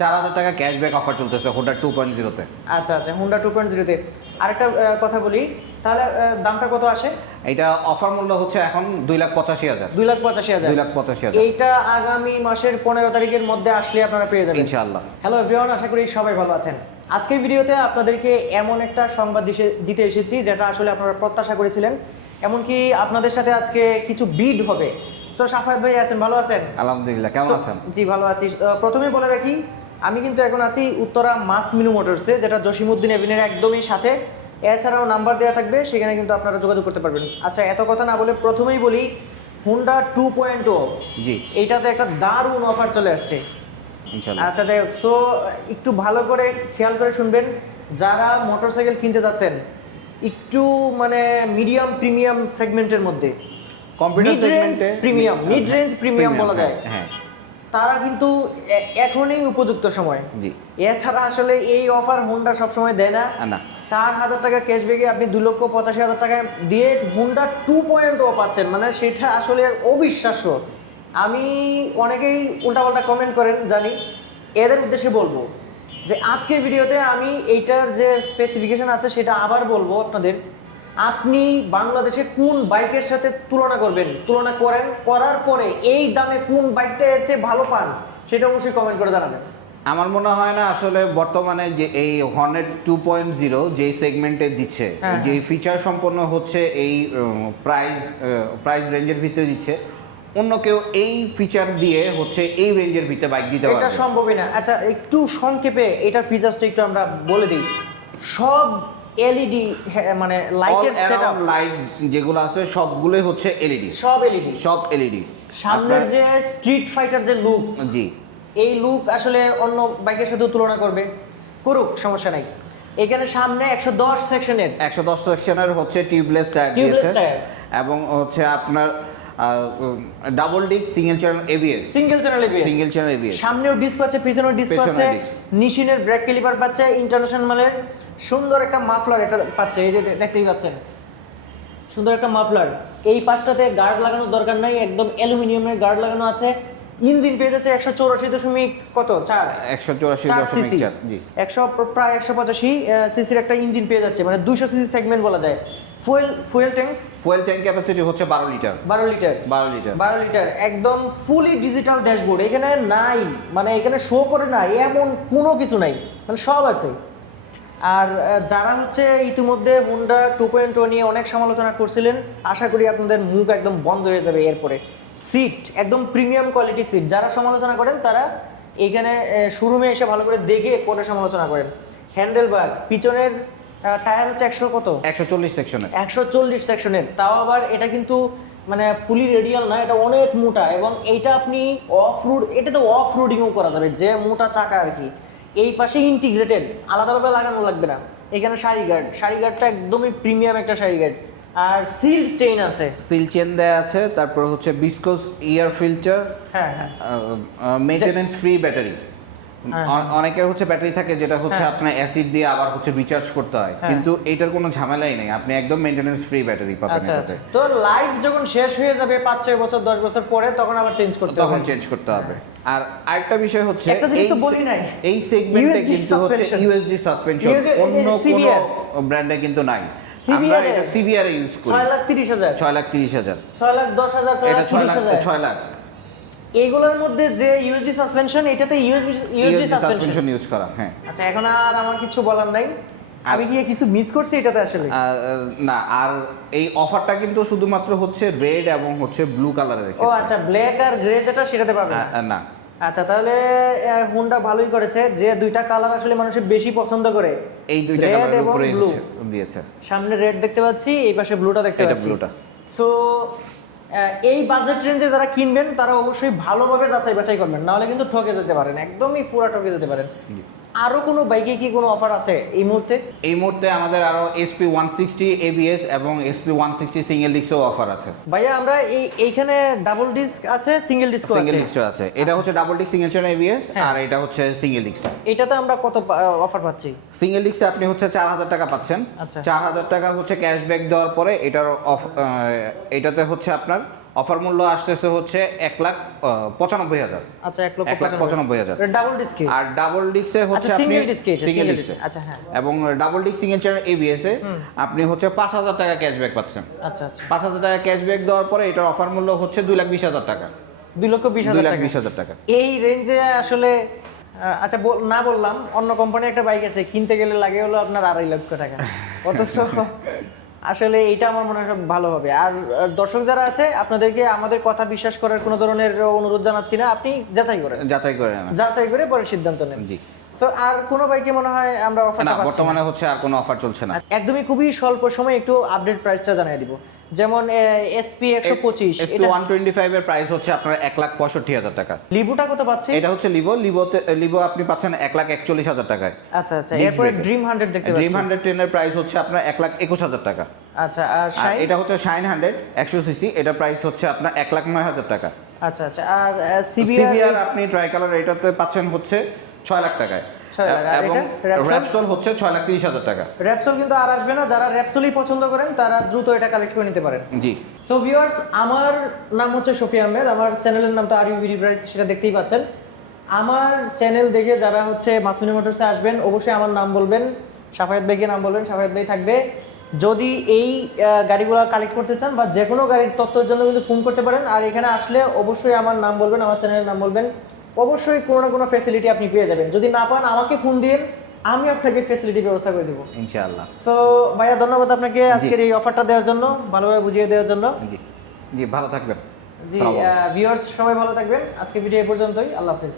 চার হাজার টাকা ক্যাশব্যাক অফার চলতেছে হোন্ডা টু পয়েন্ট জিরোতে আচ্ছা আচ্ছা হুন্ডা টু পয়েন্ট জিরোতে আরেকটা কথা বলি তাহলে দামটা কত আসে? এটা অফার মূল্য হচ্ছে এখন দুই লাখ পঁচাশি হাজার। দুই লাখ পঁচাশি হাজার। দুই লাখ পঁচাশি হাজার। এইটা আগামী মাসের পনেরো তারিখের মধ্যে আসলে আপনারা পেয়ে যাবেন। ইনশাআল্লাহ। হ্যালো এভরিওয়ান আশা করি সবাই ভালো আছেন। আজকের ভিডিওতে আপনাদেরকে এমন একটা সংবাদ দিতে এসেছি যেটা আসলে আপনারা প্রত্যাশা করেছিলেন। এমনকি আপনাদের সাথে আজকে কিছু বিড হবে। তো সাফায়াত ভাই আছেন ভালো আছেন? আলহামদুলিল্লাহ কেমন আছেন? জি ভালো আছি। আহ, প্রথমেই বলে রাখি আমি কিন্তু এখন আছি উত্তরা মাস মিনু মোটরসে যেটা জসিমউদ্দিন এভিনের একদমই সাথে। এছাড়াও নাম্বার দেওয়া থাকবে সেখানে কিন্তু আপনারা যোগাযোগ করতে পারবেন। আচ্ছা এত কথা না বলে প্রথমেই বলি হুন্ডা টু পয়েন্ট ও জি। এইটাতে একটা দারুণ অফার চলে আসছে। আচ্ছা যাই হোক সো একটু ভালো করে খেয়াল করে শুনবেন যারা মোটরসাইকেল কিনতে যাচ্ছেন একটু মানে মিডিয়াম প্রিমিয়াম সেগমেন্টের মধ্যে। কম্পিউটার সেগমেন্টে প্রিমিয়াম mid-range premium বলা যায়। হ্যাঁ। তারা কিন্তু এখনই উপযুক্ত সময়। জি। এছাড়া আসলে এই অফার হোন্ডা সবসময় দেয় না। না। চার হাজার টাকা ক্যাশব্যাকে আপনি দুই লক্ষ পঁচাশি হাজার টাকা দিয়ে হুন্ডা টু পয়েন্ট ও পাচ্ছেন। মানে সেটা আসলে অবিশ্বাস্য। আমি অনেকেই উল্টাপাল্টা কমেন্ট করেন জানি। এদের উদ্দেশ্যে বলব যে আজকের ভিডিওতে আমি এইটার যে স্পেসিফিকেশন আছে সেটা আবার বলব আপনাদের। আপনি বাংলাদেশে কোন বাইকের সাথে তুলনা করবেন? তুলনা করেন করার পরে এই দামে কোন বাইকটা এর চেয়ে ভালো পান সেটা অবশ্যই কমেন্ট করে জানাবেন। আমার মনে হয় না আসলে বর্তমানে যে এই হর্নেট টু পয়েন্ট জিরো যেই সেগমেন্টে দিচ্ছে হ্যাঁ, যে ফিচার সম্পন্ন হচ্ছে এই প্রাইস প্রাইস রেঞ্জের ভিতরে দিচ্ছে অন্য কেউ এই ফিচার দিয়ে হচ্ছে এই রেঞ্জের ভিতরে বাইক দিতে এটা সম্ভবই না। আচ্ছা একটু সংক্ষেপে এটার ফিচার্সটা একটু আমরা বলে দিই। সব এলইডি মানে লাইটের সেটআপ লাইট যেগুলো আছে সবগুলোই হচ্ছে এলইডি সব এলইডি সব এলইডি সামনের যে স্ট্রিট ফাইটার যে লুক জি। এই লুক আসলে অন্য বাইকের সাথে তুলনা করবে। করুক সমস্যা নাই। এখানে সামনে একশো দশ সেকশনের একশো দশ সেকশনের হচ্ছে টিউবলেস টায়ার দিয়েছে। এবং হচ্ছে আপনার double disc single channel ABS single channel single channel ABS সামনেও ডিস্ক পাচ্ছে পিছনেও ডিস্ক disc। নিশিনের ব্রেক ক্যালিপার পাচ্ছে ইন্টারন্যাশনাল মালের। সুন্দর একটা মাফলার এটা পাচ্ছে এই যে দেখতেই পাচ্ছেন। সুন্দর একটা মাফলার। এই পাশটাতে গার্ড লাগানোর দরকার নাই একদম অ্যালুমিনিয়ামের গার্ড লাগানো আছে। ইঞ্জিন পেয়ে যাচ্ছে একশো চৌরাশি দশমিক কত? চার। একশো চুরাশি চার দশমিক চার জি। একশো প্রায় একশো পঁচাশি সিসির একটা ইঞ্জিন পেয়ে যাচ্ছে মানে দুশো সিসি সেগমেন্ট বলা যায়। Fuel fuel tank? Fuel tank capacity হচ্ছে বারো লিটার। বারো লিটার। বারো লিটার। বারো লিটার একদম ফুলি ডিজিটাল ড্যাশবোর্ড এখানে নাই মানে এখানে শো করে না এমন কোনো কিছু নাই মানে সব আছে। আর যারা হচ্ছে ইতিমধ্যে মুন্ডা টু পয়েন্ট নিয়ে অনেক সমালোচনা করছিলেন আশা করি আপনাদের মুখ একদম বন্ধ হয়ে যাবে এরপরে। সিট একদম প্রিমিয়াম কোয়ালিটি সিট যারা সমালোচনা করেন তারা এখানে শোরুমে এসে ভালো করে দেখে পরে সমালোচনা করেন। হ্যান্ডেল বার পিছনের টায়ার হচ্ছে একশো কত? একশো চল্লিশ সেকশনের একশো চল্লিশ সেকশনের তাও আবার এটা কিন্তু মানে ফুলি রেডিয়াল না এটা অনেক মোটা। এবং এইটা আপনি অফ রোড এটা তো অফ রোডিংও করা যাবে যে মোটা চাকা আর কি। এই পাশে ইন্টিগ্রেটেড আলাদাভাবে লাগানো লাগবে না। এখানে শাড়ি গার্ড শাড়ি গার্ডটা একদমই প্রিমিয়াম একটা শাড়ি গার্ড আর সিল্ড চেইন আছে। সিল চেন দেওয়া আছে তারপর হচ্ছে বিসকোস ইয়ার ফিল্টার হ্যাঁ হ্যাঁ। Maintenance free battery. অনেকের হচ্ছে ব্যাটারি থাকে যেটা হচ্ছে হ্যাঁ। আপনার অ্যাসিড দিয়ে আবার হচ্ছে রিচার্জ করতে হয়। হ্যাঁ। কিন্তু এটার কোনো ঝামেলাই নেই। আপনি একদম মেইনটেনেন্স ফ্রি ব্যাটারি পাবেন আচ্ছা এটাতে। আচ্ছা। তো লাইফ যখন শেষ হয়ে যাবে পাঁচ ছয় বছর দশ বছর পরে তখন আবার চেঞ্জ করতে তখন চেঞ্জ করতে হবে। আর আরেকটা বিষয় হচ্ছে এই সেগমেন্টে কিন্তু হচ্ছে ইউএসডি সাসপেনশন অন্য কোনো ব্র্যান্ডে কিন্তু নাই। আমরা? এটা সিভিআর ইউজ করি। ছয় লাখ তিরিশ হাজার। ছয় লাখ তিরিশ হাজার। ছয় লাখ দশ হাজার ছয় এটা লাখ ছয় লাখ হাজার। ছয় লাখ। এইগুলোর মধ্যে যে ইউএসডি সাসপেনশন এটাতে ইউএসডি ইউএসডি সাসপেনশন ইউজ করা হ্যাঁ। আচ্ছা এখন আর আমার কিছু বলার নাই। আমি গিয়ে কিছু মিস করছি এটাতে আসলে? না আর এই অফারটা কিন্তু শুধুমাত্র হচ্ছে রেড এবং হচ্ছে ব্লু কালারের ক্ষেত্রে। ও আচ্ছা ব্ল্যাক আর গ্রে যেটা সেটাতে পাবে না। আচ্ছা তাহলে হুন্ডা ভালোই করেছে। যে দুইটা কালার আসলে মানুষের বেশি পছন্দ করে। এই দুইটা কালারের উপরে দিয়েছে। সামনে রেড দেখতে পাচ্ছি এই পাশে ব্লুটা দেখতে এটা পাচ্ছি। ব্লুটা সো এই বাজেট রেঞ্জে যারা কিনবেন তারা অবশ্যই ভালোভাবে যাচাই বাছাই করবেন। নাহলে কিন্তু ঠকে যেতে পারেন একদমই পুরা ঠকে যেতে পারেন। আরও কোনো বাইকে কি কোনো অফার আছে এই মুহূর্তে? এই মুহূর্তে আমাদের আরও এসপি ওয়ান সিক্সটি এবিএস এবং এসপি ওয়ান সিক্সটি সিঙ্গেল ডিস্কও অফার আছে। ভাইয়া আমরা এই এইখানে ডাবল ডিস্ক আছে সিঙ্গেল ডিস্ক সিঙ্গেল আছে? ডিস্কও আছে। এটা হচ্ছে double disc single channel ABS. আর এটা হচ্ছে সিঙ্গেল ডিস্কটা এটাতে আমরা কত অফার পাচ্ছি? সিঙ্গেল ডিস্কে আপনি হচ্ছে চার হাজার টাকা পাচ্ছেন। আচ্ছা। চার হাজার টাকা হচ্ছে ক্যাশব্যাক দেওয়ার পরে এটার অফ এটাতে হচ্ছে আপনার অফার মূল্য আসতেছে হচ্ছে এক লাখ পঁচানব্বই হাজার। আচ্ছা এক লক্ষ লাখ পঁচানব্বই হাজার। ডাবল ডিস্কে আর ডাবল ডিক্সে হচ্ছে সিঙ্গেল ডিস্কে সিঙ্গেল ডিস্কে আচ্ছা হ্যাঁ। এবং ডাবল ডিক্স সিঙ্গেল চ্যানেল এবিএস এ আপনি হচ্ছে পাঁচ হাজার টাকা ক্যাশব্যাক পাচ্ছেন। আচ্ছা আচ্ছা। পাঁচ হাজার টাকা ক্যাশব্যাক দেওয়ার পরে এটার অফার মূল্য হচ্ছে দুই লাখ বিশ হাজার টাকা। দুই লক্ষ বিশ হাজার লাখ বিশ হাজার টাকা। এই রেঞ্জে আসলে আচ্ছা না বললাম অন্য কোম্পানির একটা বাইক আছে কিনতে গেলে লাগে হলো আপনার আড়াই লক্ষ টাকা। অথচ আসলে এটা আমার মনে হয় ভালো হবে। আর দর্শক যারা আছে আপনাদেরকে আমাদের কথা বিশ্বাস করার কোনো ধরনের অনুরোধ জানাচ্ছি না। আপনি যাচাই করেন। যাচাই করে যাচাই করে পরে সিদ্ধান্ত নেন। জি। সো আর কোন বাইকে মনে হয় আমরা অফার না। বর্তমানে হচ্ছে আর কোনো অফার চলছে না। একদমই খুবই স্বল্প সময় একটু আপডেট প্রাইসটা জানিয়ে দিব। যেমন এসপি একশো পঁচিশ এসপি ওয়ান টোয়েন্টি ফাইভের প্রাইস হচ্ছে আপনার এক লাখ পঁয়ষট্টি হাজার টাকা। লিবুটা কত পাচ্ছি? এটা হচ্ছে লিভো লিভোতে লিভো আপনি পাচ্ছেন এক লাখ একচল্লিশ হাজার টাকায়। আচ্ছা আচ্ছা এরপরে ড্রিম হান্ড্রেড দেখতে ড্রিম হান্ড্রেড টেনের প্রাইস হচ্ছে আপনার এক লাখ একুশ হাজার টাকা। আচ্ছা আর এটা হচ্ছে শাইন হান্ড্রেড একশো সিসি এটা প্রাইস হচ্ছে আপনার এক লাখ নয় হাজার টাকা। আচ্ছা আচ্ছা আর সিবিআর আপনি ট্রাই কালার এটাতে পাচ্ছেন হচ্ছে ছয় লাখ টাকায়। এবং? র্যাপসোল হচ্ছে ছয় লাখ তিরিশ হাজার টাকা। র্যাপসোল কিন্তু আর আসবে না যারা র্যাপসোলই পছন্দ করেন তারা দ্রুত এটা কালেক্ট করে নিতে পারেন। জি। সো ভিউয়ার্স আমার নাম হচ্ছে শফি আহমেদ আমার চ্যানেলের নাম তো আর ইউ প্রাইস সেটা দেখতেই পাচ্ছেন। আমার চ্যানেল দেখে যারা হচ্ছে মাসমিনি মোটরসে আসবেন অবশ্যই আমার নাম বলবেন সাফায়াত ভাইকে নাম বলবেন সাফায়াত ভাই থাকবে। যদি এই গাড়িগুলো কালেক্ট করতে চান বা যে কোনো গাড়ির তথ্যের জন্য কিন্তু ফোন করতে পারেন আর এখানে আসলে অবশ্যই আমার নাম বলবেন আমার চ্যানেলের নাম বলবেন। অবশ্যই কোনো না কোনো ফ্যাসিলিটি আপনি পেয়ে যাবেন। যদি না পান আমাকে ফোন দিন আমি আপনাকে ফ্যাসিলিটি ব্যবস্থা করে দেবো। ইনশাআল্লাহ। সো ভাইয়া ধন্যবাদ আপনাকে আজকের এই অফারটা দেওয়ার জন্য ভালোভাবে বুঝিয়ে দেওয়ার জন্য। জি। জি ভালো থাকবেন। জি। ভিউয়ার্স সবাই ভালো থাকবেন। আজকে ভিডিও এই পর্যন্তই। আল্লাহ হাফিজ।